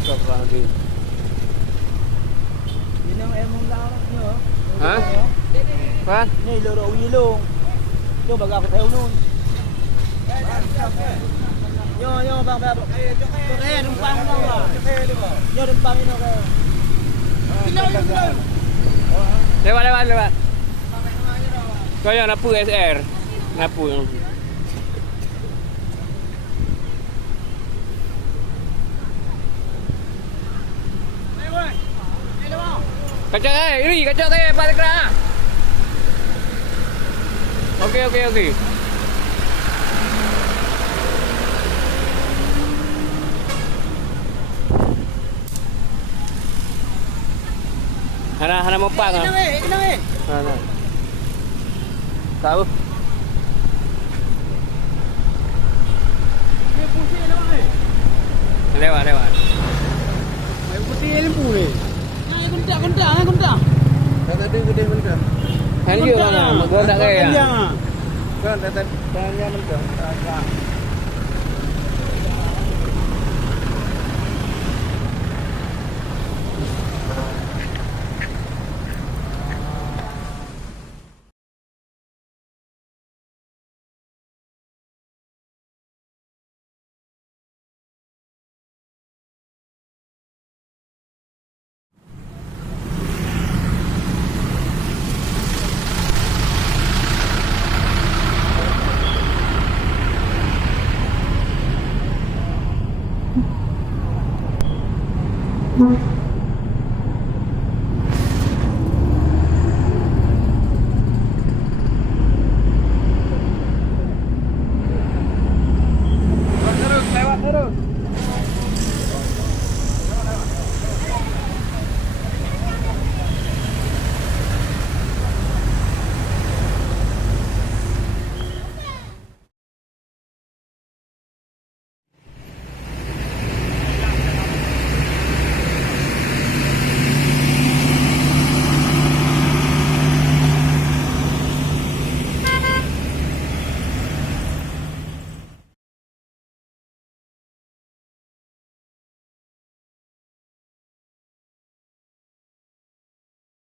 Astagfirullahaladzim. Ini yang emong larang nyo. Ha? Pan? Ini loro wilong. Yo baga ako tayo nun. Yo bang bang. Kaya numpang mo ba? Yo numpang ino kayo. Lewat. Kau yang napu SR. Napu yang. Kacau iri kacau balik dah. Okey. Hana mempang ah. Kenapa? Hana. Tahu. Dia pusing lewat. Lewat. Mai putih lembu ni. Kuntak. Dah tadi gede mentah. Kan dia mana? Gua tak kaya. Kan dah tadi tanya mentah. Tak. Lewat terus.